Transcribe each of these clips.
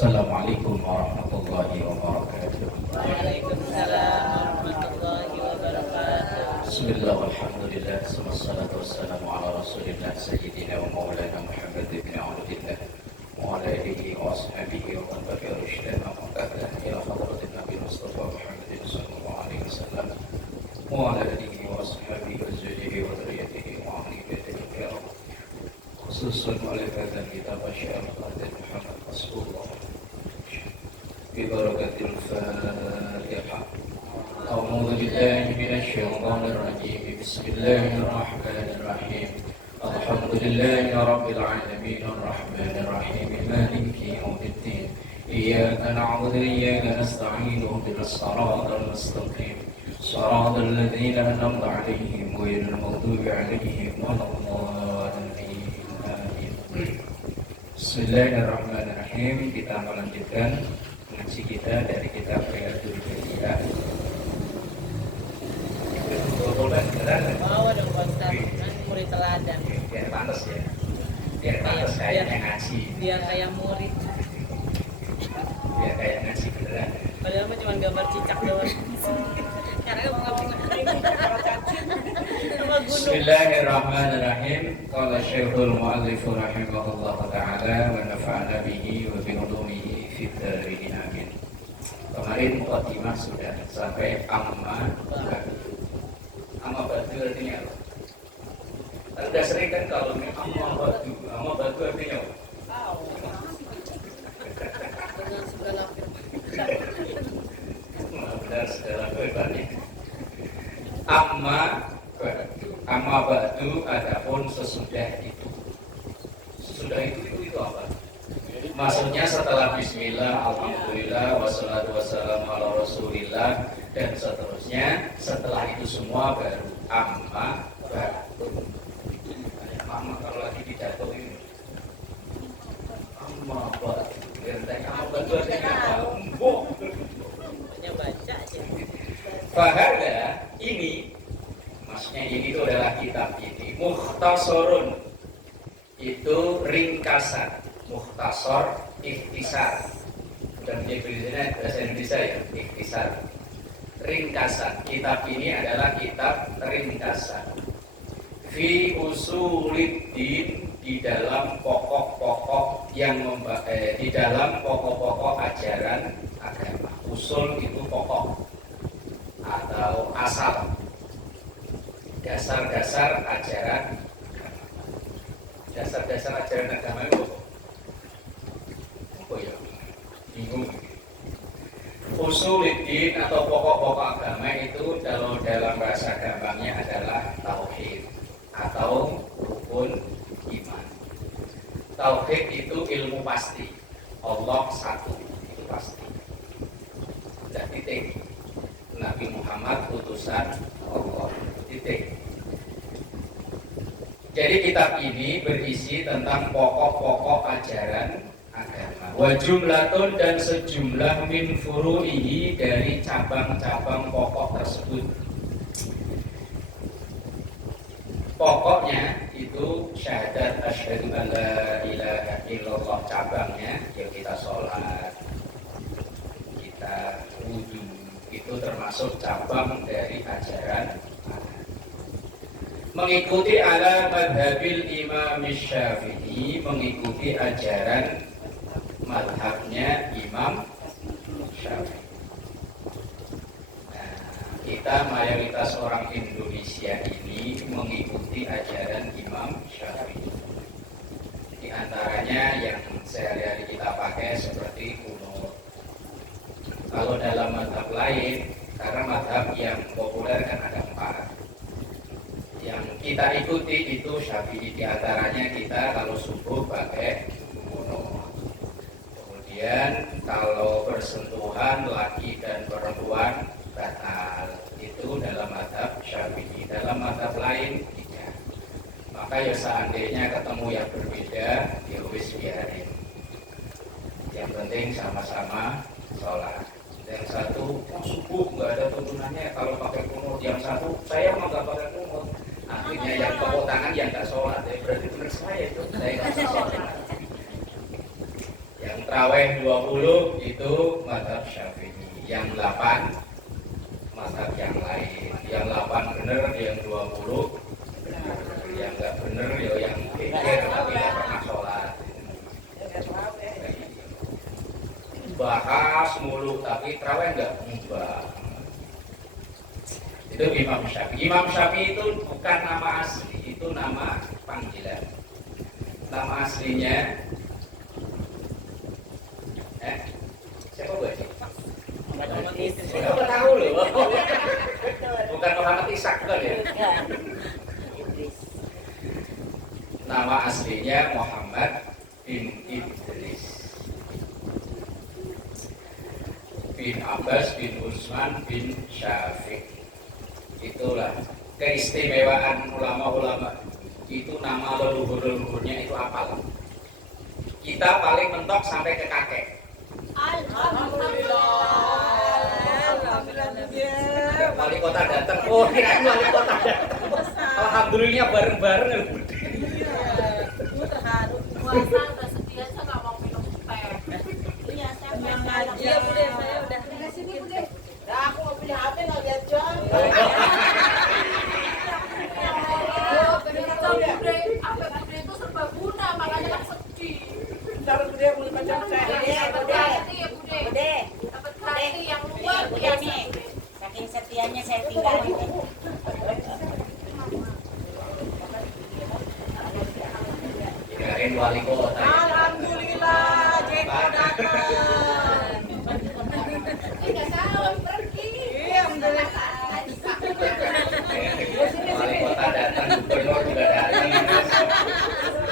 Assalamualaikum warahmatullahi wabarakatuh. Waalaikumsalam warahmatullahi wabarakatuh. Bismillah walhamdulillah, wassalatu wassalamu ala rasulillah sayyidina wa maulana Muhammad ibn Abdillah wa ala alihi wa ashabihi wa man tabi'a rusydan amma ba'du. Ila hadratin Nabi Mustafa Muhammadin sallallahu alaihi wasallam wa ala alihi wa ashabihi wa zawjihi wa dzurriyyatihi wa ahli baitihi ya Rabb. Khususan oleh kata kita masyarakat Muhammad Rasulullah ببركة الفاتحة. أعوذ بالله من الشيطان الرجيم. بسم الله الرحمن الرحيم. الحمد لله رب العالمين الرحمن الرحيم مالك يوم الدين. إياك نعبد وإياك نستعين اهدنا الصراط المستقيم صراط الذين أنعمت عليهم غير المغضوب عليهم ولا الضالين. آمين. Bismillahirrahmanirrahim. Kita melanjutkan ngaji kita dari kitab Riyadhul Baiyah. Bawa dong Pak Ustaz, kan murid teladan. Biar pantas ya. Biar pantas kayaknya ngaji. Biar kayak murid. Biar kayak ngaji beneran. Padahal mah cuma gambar cicak doang. Karena kamu nggak punya nama gunung. Bismillahirrahmanirrahim. Qala Syekhul Mu'allif rahimahullah ta'ala wa nafa'ana bihi wa bi ulumihi fid dharain amin. Kemarin mukadimah sudah sampai amma ba'du. Amma ba'du artinya apa? Sudah sering kan kalau amma ba'du artinya apa? Dengan segala Benar segala firman-Nya. Amma ba'du adapun sesudah itu. Sesudah itu apa? Maksudnya setelah bismillah, alhamdulillah, wassalatu wassalamu ala rasulillah dan seterusnya. Setelah itu semua baru amma ba'du. Amma kalau lagi dijatuhin amma ba'du. Amma ba'du artinya apa? hanya baca aja. Fahada ini, maksudnya ini itu adalah kitab ini. Mukhtasarun itu ringkasan. Mukhtasar, ikhtisar. Bukan menjadi bahasa Indonesia ya, ikhtisar. Ringkasan. Kitab ini adalah kitab ringkasan. Fi usuliddin, di dalam pokok-pokok yang di dalam pokok-pokok ajaran agama. Usul itu pokok atau asal, dasar-dasar ajaran agama. Dasar-dasar ajaran agama itu apa ya? Bingung. Usuluddin atau pokok-pokok agama itu kalau dalam bahasa gampangnya adalah tauhid atau rukun iman. Tauhid itu ilmu pasti, Allah satu, itu pasti. Dan titik. Nabi Muhammad utusan Allah, titik. Jadi kitab ini berisi tentang pokok-pokok ajaran agama. Wa jumlatun, dan sejumlah min furu'ihi, dari cabang-cabang pokok tersebut. Pokoknya itu syahadat asyhadu an la ilaha illallah, cabangnya ya kita sholat, kita wudu, itu termasuk cabang dari ajaran. Mengikuti ala madhabil Imam Syafi'i, mengikuti ajaran madhabnya Imam Syafi'i. Nah, kita mayoritas orang Indonesia ini mengikuti ajaran Imam Syafi'i. Di antaranya yang sehari-hari kita pakai seperti kunut. Kalau dalam madhab lain, karena madhab yang populer kan ada 4. Yang kita ikuti itu Syafi'i. Di antaranya kita kalau subuh pakai kunut. Kemudian kalau bersentuhan laki dan perempuan batal. Itu dalam madhab Syafi'i. Dalam madhab lain tidak. Maka ya seandainya ketemu yang berbeda, ya wis biarin. Yang penting sama-sama sholat. Yang satu subuh nggak ada tuntunannya kalau pakai kunut. Yang satu saya mau nggak pakai kunut. Akhirnya yang tepuk tangan yang nggak sholat. Berarti benar saya itu, saya nggak sholat. Yang traweh 20 itu mazhab Syafi'i, yang 8 mazhab yang lain, yang 8 bener, yang 20 yang nggak bener ya yang pikir tapi nggak pernah sholat. Bahas mulu tapi traweh nggak mbah. Itu Imam Syafi'i. Imam Syafi'i itu bukan nama asli, itu nama panggilan. Nama aslinya siapa gue sih? Siapa tahu loh? Bukan Muhammad Ishak kan ya? Nama aslinya Muhammad bin Idris bin Abbas bin Utsman bin Syafiq. Itulah keistimewaan ulama-ulama. Itu nama leluhur-leluhurnya itu apal. Kita paling mentok sampai ke kakek. Alhamdulillah. Wali kota datang. Oh, kirain wali kota datang. Alhamdulillah bareng-bareng. Terharu. Puasa udah setia, saya nggak mau minum teh. Iya, Bude, saya udah. Sini Bude. Nah, aku mau punya HP nggak lihat jam. Bude, apa Bude itu serbaguna, makanya kan sedih. Ntar Bude mulai macam saya. Dapat hati ya Bude. Bude, Dapat hati yang luar Bude biasa nih. Bude. Saking setianya saya tinggalin. Kirain wali kota. Alhamdulillah, Jeko datang. Ini nggak salah pergi. Iya, alhamdulillah. Wali kota datang, gubernur juga datang.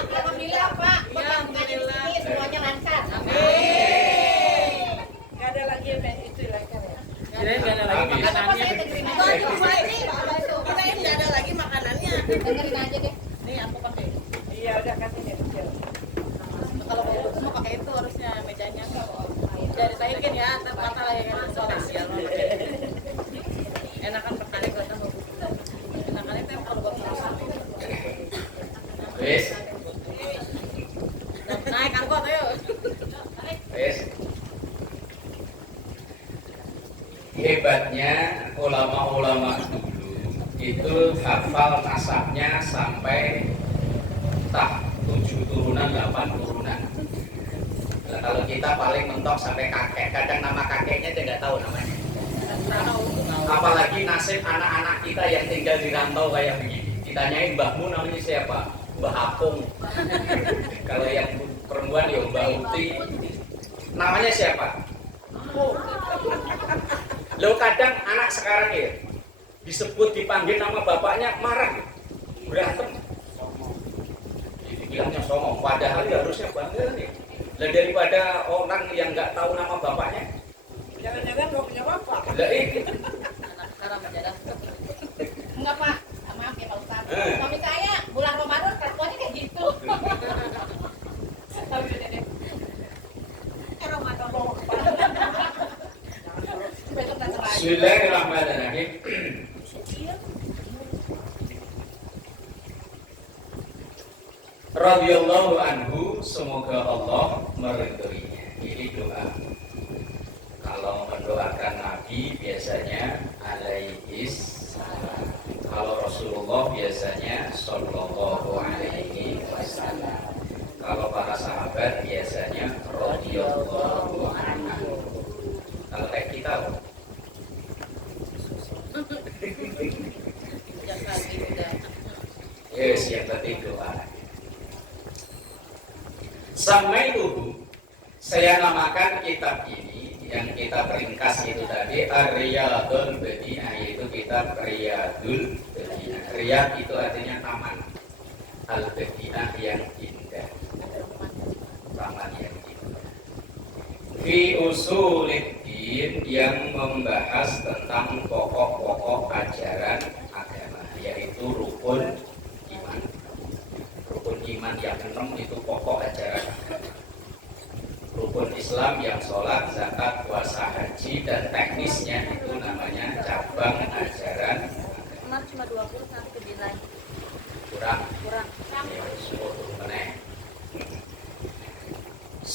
Alhamdulillah Pak. Alhamdulillah. Semuanya lancar. Amin. Nggak ada lagi yang itu lagi ya. Kirain nggak ada lagi Habis. makanannya. Kita ini nggak ada lagi makanannya. Dengerin aja deh. Nih aku pakai. Iya, udah kasih nih. Kalau mau duduk semua pakai itu harusnya mejanya. Dari taikin ya, ntar patah lagi kan soalnya sial. Enakan pertanyaan gue tambah buku. Enakan itu yang kalau gue terus. Wis, Naik angkot ayo. wis. Hebatnya ulama-ulama dulu itu hafal nasabnya sampai tak 7 turunan, 8 turunan. Nah, kalau kita paling mentok sampai kakek, kadang nama kakeknya dia nggak tahu namanya. Apalagi nasib anak-anak kita yang tinggal di rantau kayak begini. Ditanyain mbahmu namanya siapa? Mbah Apung. Kalau yang perempuan ya Mbah Uti. Namanya siapa? Lo kadang anak sekarang ya disebut dipanggil nama bapaknya marah, berantem. Dibilangnya songong, padahal dia harusnya bangga nih. Dan daripada orang yang nggak tahu nama bapaknya, Jangan-jangan nggak punya bapak. lah ini. Anak sekarang menjadah. Enggak Pak. Maaf ya Pak Ustaz. Suami saya bulan Ramadan kelakuannya kayak gitu. Tapi udah deh. Ramadan. Besok tak cerai. Bismillahirrahmanirrahim. Radhiyallahu anhu, semoga Allah meridhoinya. Ini doa. Kalau mendoakan Nabi biasanya alaihis salam. Kalau Rasulullah biasanya sallallahu alaihi wasallam. Kalau para sahabat biasanya radhiyallahu anhu. Kalau kayak kita loh. Jangan lagi udah. Yes, yang penting doa. Sampai dulu saya namakan kitab ini yang kita ringkas itu tadi Ar-Riyadul Badinah, yaitu kitab Riyadul Badinah. Riyad itu artinya taman, Al-Badinah yang indah, taman yang indah. Fi Usuluddin, yang membahas tentang pokok-pokok ajaran agama, yaitu rukun iman. Rukun iman yang 6 itu pokok ajaran agama. Rukun Islam yang sholat, zakat, puasa, haji, dan teknisnya itu namanya cabang ajaran agama. Kemarin cuma 20 nanti ke nilai. Kurang Kurang. ya, 10 meneh.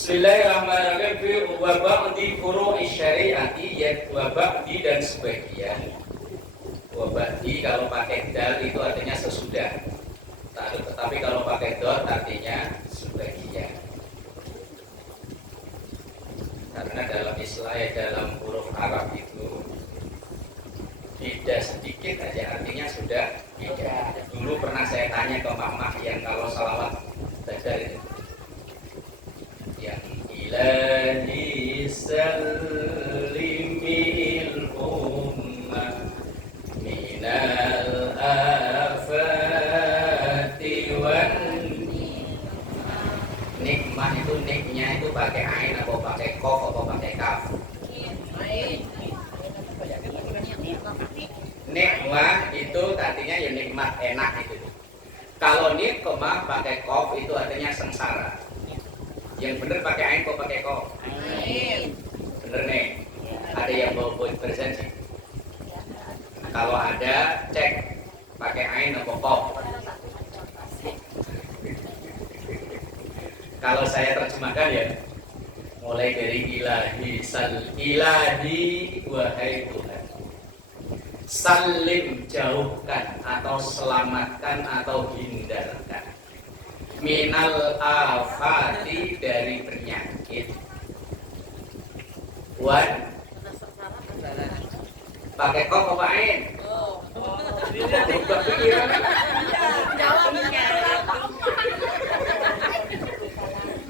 Bismillahirrahmanirrahim. Wa ba'di furu'i syariati, ya wa ba'di dan sebagian. Wa ba'di kalau pakai dal itu artinya sesudah. Tetapi kalau pakai dot artinya sebagian. Karena dalam istilah dalam huruf Arab itu beda sedikit aja artinya sudah beda. Dulu pernah saya tanya ke mama yang kalau salawat badar itu, yang ilahi salimil ummah minal afati wan nikmah itu niknya itu pakai ain atau pakai kof atau pakai kaf? Nikmah itu artinya ya nikmat enak itu. Kalau nikmah pakai kof itu artinya sengsara. Yang bener pakai ain kok pakai kof? Bener nih. Ada yang mau buat bersensi? Kalau ada cek pakai ain atau kof. Kalau saya terjemahkan ya, mulai dari ilahi ilahi wahai Tuhan, salim jauhkan atau selamatkan atau hindarkan, minal afati dari penyakit, wan pakai kok apa ain? Berubah pikiran.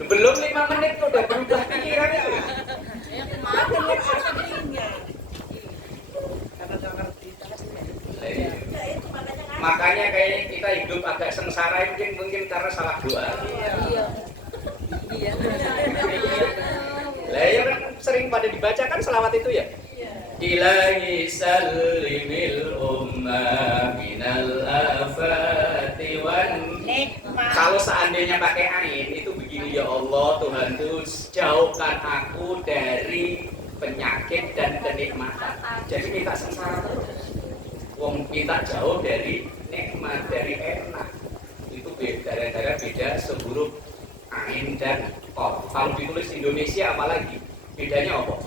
Belum 5 menit udah berubah pikiran ya. Makanya kayaknya kita hidup agak sengsara mungkin karena salah doa. Iya. Lah ya kan sering pada dibaca kan selawat itu ya. Ilahi salimil ummah minal afati wan nikmah. Kalau seandainya pakai ain itu begini, ya Allah Tuhanku jauhkan aku dari penyakit dan kenikmatan. Jadi kita sengsara terus. Wong kita jauh dari nikmat, dari enak. Itu beda sehuruf ain dan qaf. Kalau ditulis Indonesia apalagi bedanya apa?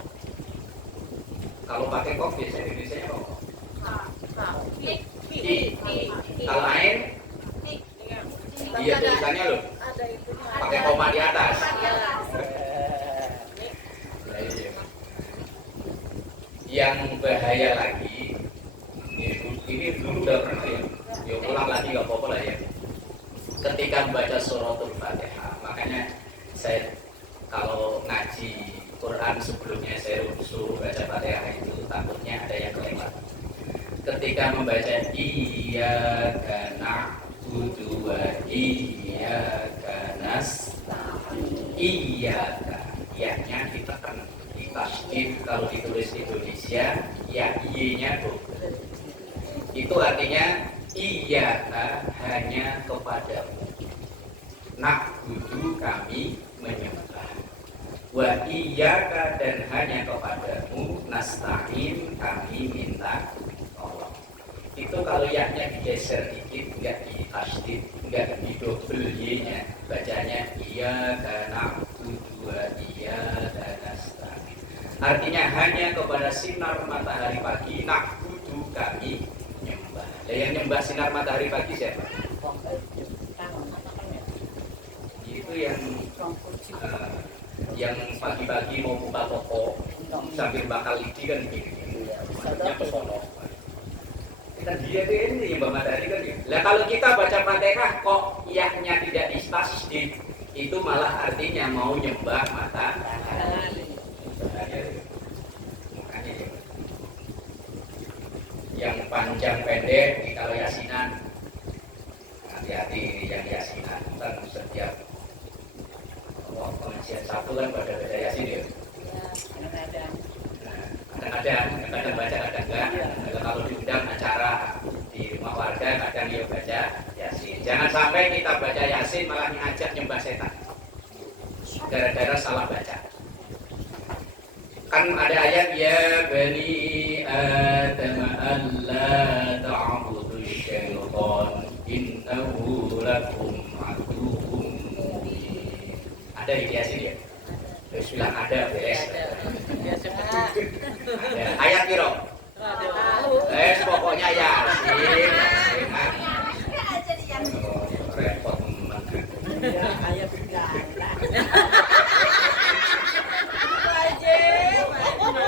Kalau pakai qaf biasanya Indonesianya apa? Kalau ain? Iya tulisannya loh. Pakai koma di atas. Yang bahaya lagi, ini dulu udah pernah ya ulang lagi nggak apa-apa lah ya. Ketika membaca suratul Fatihah, makanya saya kalau ngaji Quran sebelumnya saya suruh baca Fatihah itu takutnya ada yang kelewat. Ketika membaca iyyaka na'budu wa iyyaka nasta'in, iyyaka ya-nya ditekan, ditasydid. Kalau ditulis Indonesia ya y-nya double. Itu artinya iyyaka hanya kepadamu, na'budu kami menyembah, wa iyyaka dan hanya kepadamu, nasta'in kami minta tolong. Itu kalau ya-nya digeser dikit, enggak ditasydid, enggak didobel y-nya, bacanya iyyaka na'budu wa iyyaka nasta'in. Artinya hanya kepada sinar matahari pagi, na'budu kami nyembah. Dan yang nyembah sinar matahari pagi siapa? Itu yang pagi-pagi mau buka toko sambil bakal lidi kan gini. Maksudnya pesono. Kan dia ini yang matahari kan ya. Lah kalau kita baca Fatihah kok ya-nya tidak ditasydid, itu malah artinya mau nyembah matahari. Yang panjang pendek kalau yasinan, hati-hati yang yasinan kan setiap pengajian satu kan pada baca yasin ya. Kadang-kadang baca, kadang enggak. Kalau diundang acara di rumah warga kadang dia baca yasin. Jangan sampai kita baca yasin malah ngajak nyembah setan gara-gara salah baca. Kan ada ayat ya bani Adam alla ta'budu syaitan innahu lakum aduwwum mubin. Ada di yasin ya? Terus bilang ada beres. Ya siapa? Ada. Ayat piro? Pokoknya Yasin. Repot teman. Ya, kayak segala.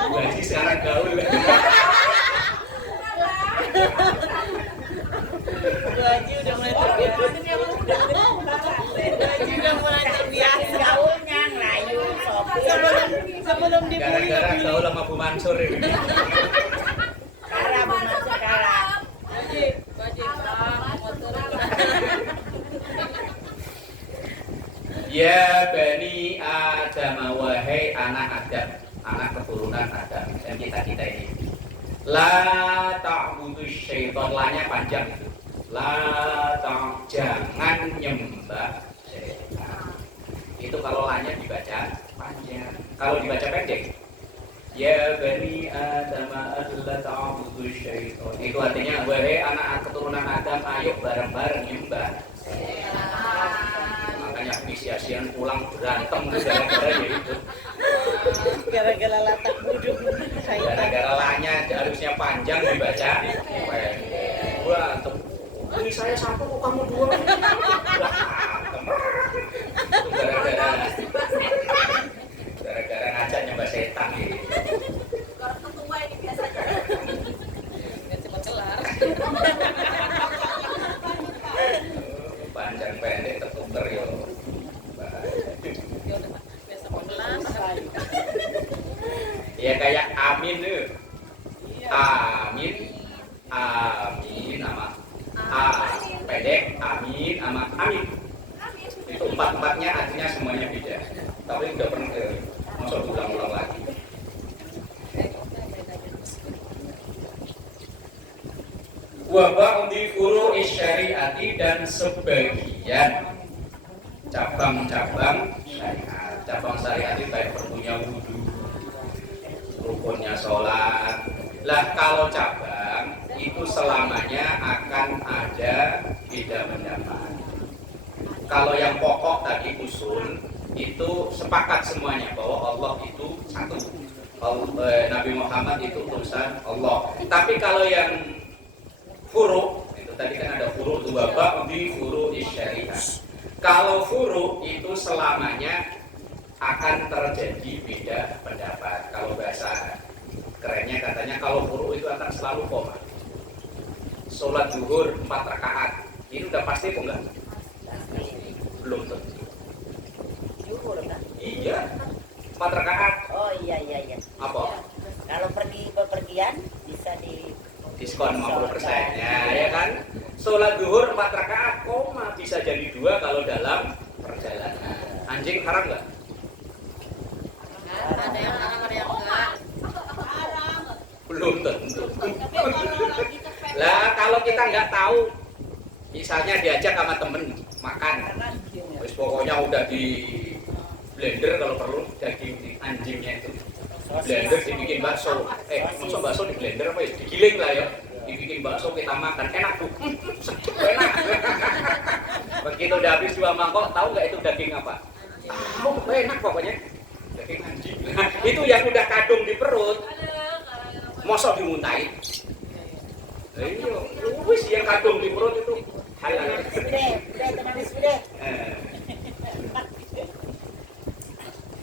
Gaji sekarang gaul. Gaji udah mulai terbiasa. Gaji udah mulai terbiasa. Gaulnya ngerayu, sopir. Sebelum dibully. Gara-gara gaul sama Bu Mansur ini. Kalah Bu Mansur kalah. Gaji, motor. Ya Bani Adam, wahai anak Adam, anak keturunan Adam, dan kita ini. La ta'budu syaitan, lanya panjang itu. Jangan nyembah syaitan. Itu kalau lanya dibaca panjang. Kalau dibaca pendek, ya Bani Adam, la ta'budu syaitan. Itu artinya wahai anak keturunan Adam, ayo bareng-bareng nyembah. Makanya sia-sian pulang berantem gara-gara itu. Gara-gara latak buduk. Gara-gara lanya harusnya panjang dibaca. Wah, ini saya satu kok kamu dua. Itu gara-gara ngajak nyembah setan ini. Kalau ketua ini biasa aja. Nggak cepat kelar. Panjang pendek tertuker yo. Ya udah, biasa mau kelas. Ya kayak amin tuh. Amin. Amin sama pendek, amin sama amin. Itu empat-empatnya artinya semuanya beda. Tapi udah pernah masuk ulang-ulang lagi. Wabah di furu syariati, dan sebagian cabang-cabang syariat. Cabang syariat itu kayak perlunya wudhu, rukunnya sholat. Lah kalau cabang itu selamanya akan ada beda pendapat. Kalau yang pokok tadi usul itu sepakat semuanya bahwa Allah itu satu. Nabi Muhammad itu utusan Allah. Tapi kalau yang furu, itu tadi kan ada furu itu bapak di furu syariah. Kalau furu itu selamanya akan terjadi beda pendapat. Kalau bahasa kerennya katanya kalau furu itu akan selalu koma. Sholat zuhur 4 rakaat itu udah pasti kok enggak? Belum tentu. Zuhur kan? Iya, 4 rakaat. Oh iya. Apa? Kalau pergi bepergian bisa di Diskon 50% ya kan? Sholat zuhur 4 rakaat koma bisa jadi 2 kalau dalam perjalanan. Anjing haram nggak? Ada yang haram, ada yang enggak. Belum tentu. Lah kalau kita nggak tahu, misalnya diajak sama temen makan, terus pokoknya udah di blender kalau perlu daging anjingnya itu, blender dibikin bakso. Maksud bakso di blender apa ya? Digiling lah ya. Dibikin bakso kita makan, enak tuh, enak. Begitu udah habis 2 mangkok, tahu nggak itu daging apa? Tahu, enak pokoknya. Daging anjing. Itu yang udah kadung di perut. Mosok dimuntahin. Iya, wis yang kadung di perut itu halal.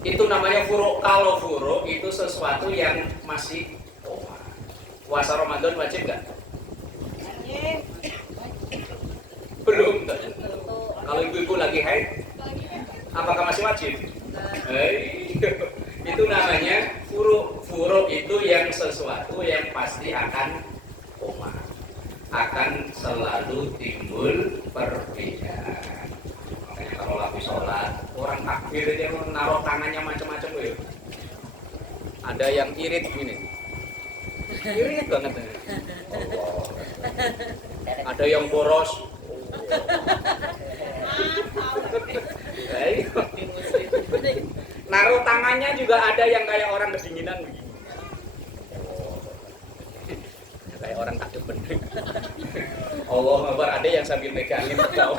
Itu namanya furu. Kalau furu itu sesuatu yang masih puasa Ramadan wajib nggak? Belum. Kalau ibu-ibu lagi haid, apakah masih wajib? Itu namanya furu. Furu itu yang sesuatu yang pasti akan koma, akan selalu timbul perbedaan. Makanya kalau lagi sholat, orang takbir aja naruh tangannya macam-macam ya. Ada yang irit gini, irit banget. Ada yang boros. Naruh tangannya juga ada yang kayak orang kedinginan begini. Kayak orang takut bener. Allah Akbar, ada yang sambil megangin ketawa.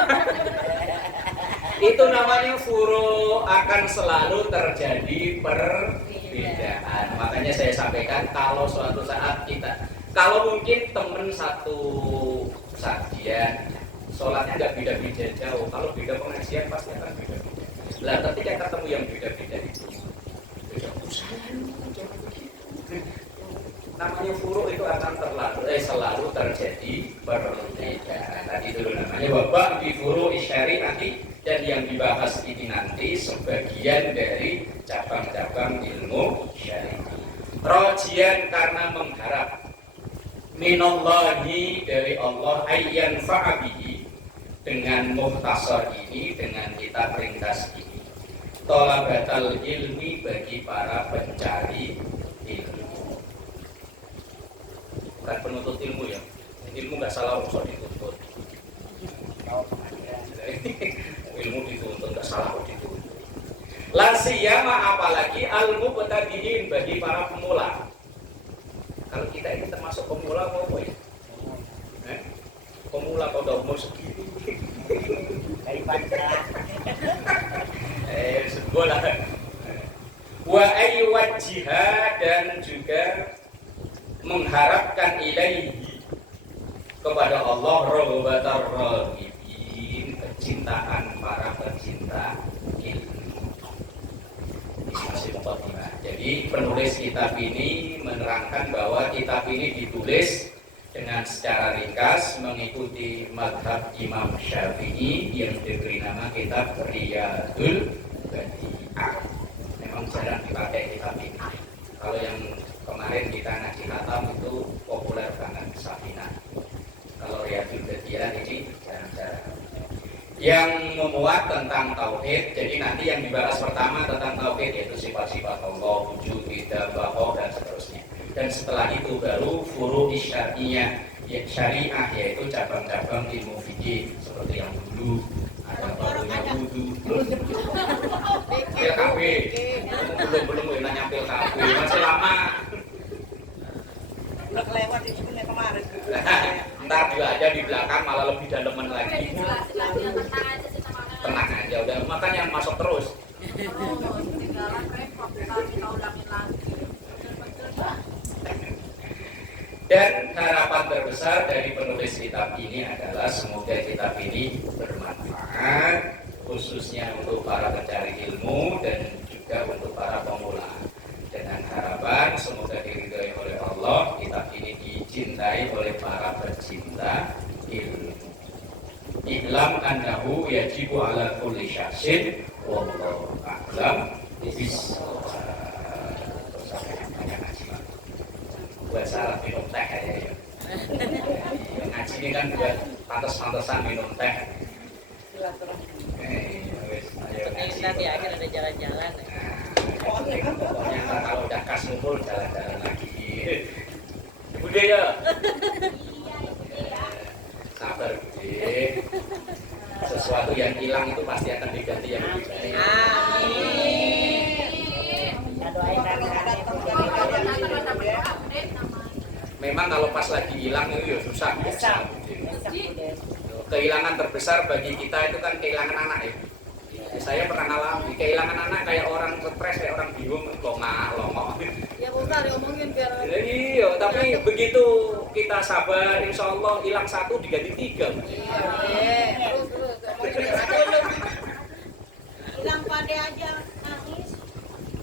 Itu namanya furu, akan selalu terjadi perbedaan. Makanya saya sampaikan kalau suatu saat kalau mungkin temen satu sajian, sholatnya nggak beda-beda jauh. Kalau beda pengajian pasti akan beda-beda. Lah ketika ketemu yang beda-beda itu, beda usaha, jangan begitu. Namanya furu itu akan selalu terjadi perbedaan. Tadi dulu namanya babak di furu isyari nanti, dan yang dibahas ini nanti sebagian dari cabang-cabang ilmu syariah. Rojian karena mengharap minallahi dari Allah ayyan fa'abihi dengan muhtasar ini, dengan kitab ringkas ini, thalabatal ilmi bagi para pencari ilmu. Bukan penuntut ilmu ya, ilmu nggak salah usah dituntut. Ilmu dituntut nggak salah kok dituntut. Lasiyama apalagi al-mubtadiin bagi para pemula. Kalau kita ini termasuk pemula mau apa ya? Pemula kau udah umur segini. Sebuah wa ayyuwajjiha, dan juga mengharapkan ilaihi kepada Allah raghabatar raghibin, kecintaan para pecinta ilmu. Masih muqaddimah. Jadi penulis kitab ini menerangkan bahwa kitab ini ditulis dengan secara ringkas mengikuti mazhab Imam Syafi'i yang diberi nama kitab Riyadul Badi'ah. Memang jarang dipakai kitab ini. Kalau yang kemarin kita ngaji khatam itu populer banget, Safinah. Kalau Riyadul Badi'ah ini jarang-jarang. Yang memuat tentang tauhid. Jadi nanti yang dibahas pertama tentang tauhid yaitu sifat-sifat Allah, wujud, tidak, bahwa, dan seterusnya. Dan setelah itu baru furu syariah, syariah yaitu cabang-cabang ilmu fikih seperti yang dulu ada barunya wudu, pil KB, belum nanya pil KB, masih lama. Udah kelewat di sini kemarin. Ntar juga aja di belakang malah lebih daleman lagi. Tenang aja, udah makan yang masuk terus. Dan harapan terbesar dari penulis kitab ini adalah semoga kitab ini bermanfaat khususnya untuk para pencari ilmu dan juga untuk para pemula. Dengan harapan semoga diridhoi oleh Allah, kitab ini dicintai oleh para pecinta ilmu. I'lam annahu yajibu ala kulli syakhsin wallahu a'lam bishawab. Buat salah minum teh aja ya. Ngaji ini kan buat pantas-pantasan minum teh. Nanti akhir ada jalan-jalan. Pokoknya kalau udah kas ngumpul jalan-jalan lagi. Bude ya. Sabar Bude. Sesuatu yang hilang itu pasti akan diganti yang lebih baik. Memang kalau pas lagi hilang itu ya susah. Kehilangan terbesar bagi kita itu kan kehilangan anak ya. Saya pernah ngalami kehilangan anak kayak orang stres, kayak orang bingung, longok. Ya usah diomongin biar. Iya, tapi begitu kita sabar, insya Allah hilang satu diganti 3. Terus Hilang pade aja nangis.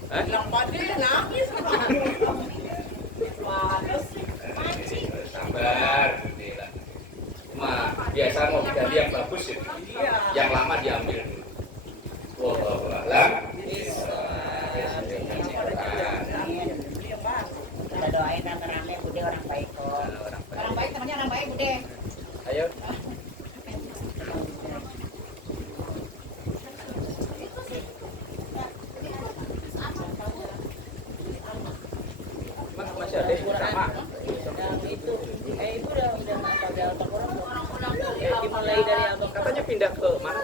Hilang pade nangis. Sabar, gitu lah. Cuma biasa mau diganti yang bagus ya. Yang lama diambil dulu. Wallahu a'lam. Kita doain rame-rame Bude orang baik kok. Orang baik temannya orang baik Bude. Ayo. Masih ada yang sama. Itu udah dimulai dari abang. Katanya pindah ke mana?